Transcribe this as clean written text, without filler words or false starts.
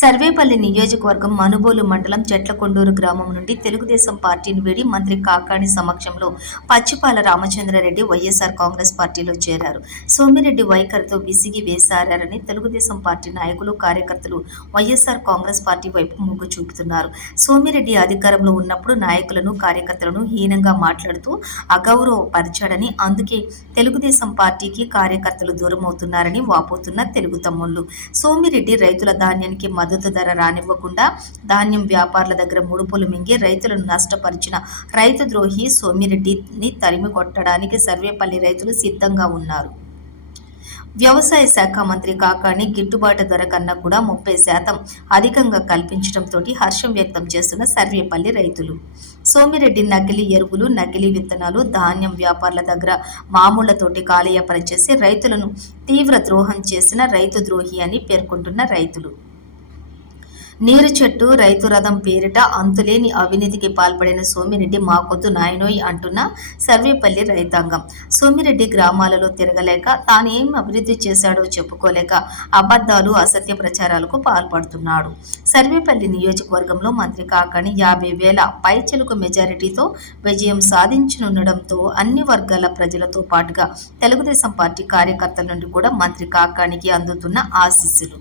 సర్వేపల్లి నియోజకవర్గం మనుబోలు మండలం చెట్లకొండూరు గ్రామం నుండి తెలుగుదేశం పార్టీని వీడి మంత్రి కాకాణి సమక్షంలో పచ్చిపాల రామచంద్రారెడ్డి వైఎస్ఆర్ కాంగ్రెస్ పార్టీలో చేరారు. సోమిరెడ్డి వైఖరితో విసిగి వేసారని తెలుగుదేశం పార్టీ నాయకులు, కార్యకర్తలు వైఎస్ఆర్ కాంగ్రెస్ పార్టీ వైపు మొగ్గు చూపుతున్నారు. సోమిరెడ్డి అధికారంలో ఉన్నప్పుడు నాయకులను, కార్యకర్తలను హీనంగా మాట్లాడుతూ అగౌరవపరిచాడని, అందుకే తెలుగుదేశం పార్టీకి కార్యకర్తలు దూరమవుతున్నారని వాపోతున్న తెలుగు తమ్ముళ్లు. సోమిరెడ్డి రైతుల ధాన్యానికి మద్దతు ధర రానివ్వకుండా ధాన్యం వ్యాపారుల దగ్గర ముడుపులు మింగి రైతులను నష్టపరిచిన రైతు ద్రోహి సోమిరెడ్డిని తరిమి కొట్టడానికి సర్వేపల్లి రైతులు సిద్ధంగా ఉన్నారు. వ్యవసాయ శాఖ మంత్రి కాకాణి గిట్టుబాటు ధర కన్నా కూడా 30% అధికంగా కల్పించడంతో హర్షం వ్యక్తం చేస్తున్న సర్వేపల్లి రైతులు. సోమిరెడ్డి నకిలీ ఎరువులు, నకిలీ విత్తనాలు, ధాన్యం వ్యాపారుల దగ్గర మామూళ్లతోటి కాలయాపన చేసి రైతులను తీవ్ర ద్రోహం చేసిన రైతు ద్రోహి అని పేర్కొంటున్న రైతులు. నీరు చెట్టు, రైతు రథం పేరిట అంతులేని అవినీతికి పాల్పడిన సోమిరెడ్డి మాకొద్దు నాయనోయ్ అంటున్న సర్వేపల్లి రైతాంగం. సోమిరెడ్డి గ్రామాలలో తిరగలేక, తానేం అభివృద్ధి చేశాడో చెప్పుకోలేక అబద్ధాలు, అసత్య ప్రచారాలకు పాల్పడుతున్నాడు. సర్వేపల్లి నియోజకవర్గంలో మంత్రి కాకాణి 50,000 పైచిలుకు మెజారిటీతో విజయం సాధించనుండడంతో అన్ని వర్గాల ప్రజలతో పాటుగా తెలుగుదేశం పార్టీ కార్యకర్తల నుండి కూడా మంత్రి కాకాణికి అందుతున్న ఆశీస్సులు.